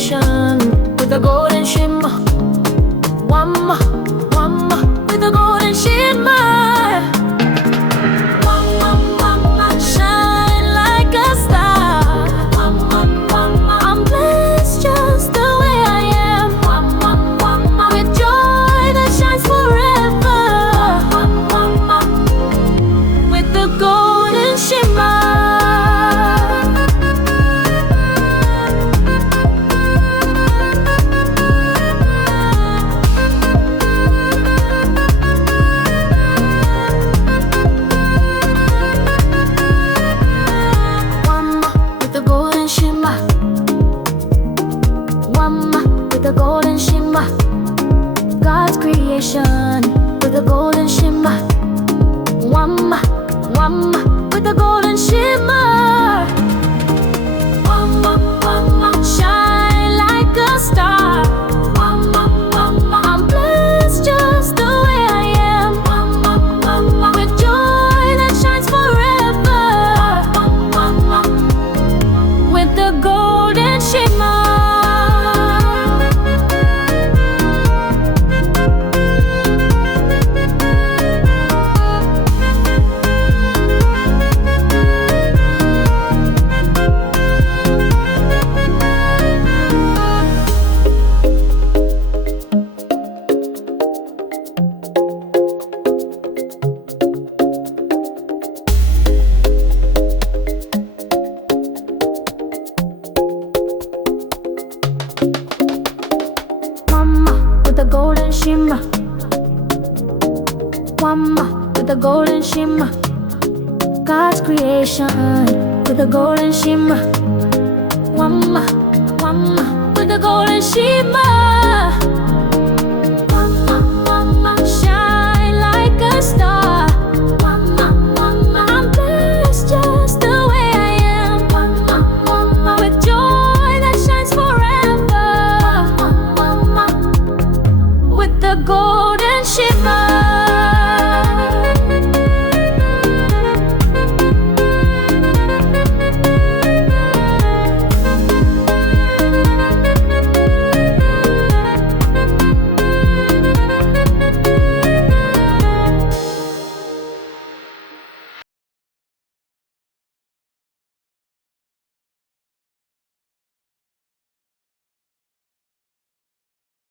creation with a golden shimmer. Nwa Mma, Nwa Mma, with a golden shimmer. Nwa Mma, Nwa Mma, shine like a star. Nwa Mma, Nwa Mma, I'm blessed just the way I am. Nwa Mma, Nwa Mma, with joy that shines forever. Nwa Mma, Nwa Mma, with the golden shimmer. The golden shimmer, God's creation with a golden shimmer. Nwa Mma, Nwa Mma, with a golden shimmer. Nwa Mma, Nwa Mma, shine like a star. Nwa Mma, Nwa Mma, I'm blessed just the way I am. Nwa Mma, Nwa Mma, with joy that shines forever. Nwa Mma, with the golden shimmer. The golden shimmer. Nwa Mma with the golden shimmer, God's creation with the golden shimmer. Nwa Mma, Nwa Mma, with the golden shimmer. Nwa Mma, Nwa Mma, shine like a star.